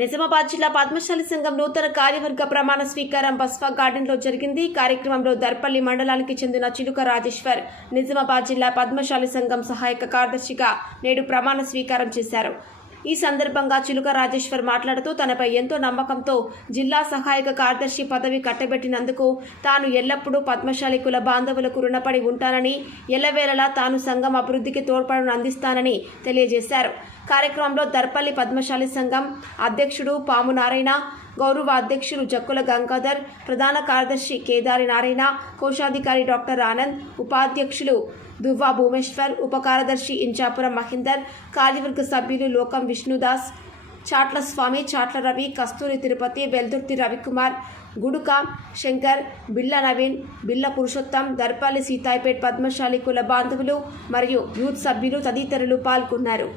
నిజామాబాద్ జిల్లా పద్మశాలి సంఘం నూతన కార్యవర్గ ప్రమాణ స్వీకారం బస్వా గార్డెన్లో జరిగింది. కార్యక్రమంలో దర్పల్లి మండలానికి చెందిన చిలుక రాజేశ్వర్ నిజామాబాద్ జిల్లా పద్మశాలి సంఘం సహాయక కార్యదర్శిగా నేడు ప్రమాణ స్వీకారం చేశారు. ఈ సందర్భంగా చిలుక రాజేశ్వర్ మాట్లాడుతూ తనపై ఎంతో నమ్మకంతో జిల్లా సహాయక కార్యదర్శి పదవి కట్టబెట్టినందుకు తాను ఎల్లప్పుడూ పద్మశాలి కుల బాంధవులకు రుణపడి ఉంటానని ఎల్లవేళలా తాను సంఘం అభివృద్ధికి తోడ్పాటును అందిస్తానని తెలియజేశారు. కార్యక్రమంలో దర్పల్లి పద్మశాలి సంఘం అధ్యక్షుడు పాము నారాయణ గౌరవ అధ్యక్షులు జక్కుల గంగాధర్ ప్రధాన కార్యదర్శి కేదారి నారాయణ కోశాధికారి డాక్టర్ ఆనంద్ ఉపాధ్యక్షులు దువ్వా భూమేశ్వర్ ఉప కార్యదర్శి ఇంచాపురం మహేందర్ కార్యవర్గ సభ్యులు లోకం విష్ణుదాస్ చాట్ల స్వామి చాట్ల రవి కస్తూరి తిరుపతి వెల్దుర్తి రవికుమార్ గుడుక శంకర్ బిల్ల నవీన్ బిల్ల పురుషోత్తం దర్పల్లి సీతాయిపేట్ పద్మశాలి కుల బాంధవులు మరియు యూత్ సభ్యులు తదితరులు పాల్గొన్నారు.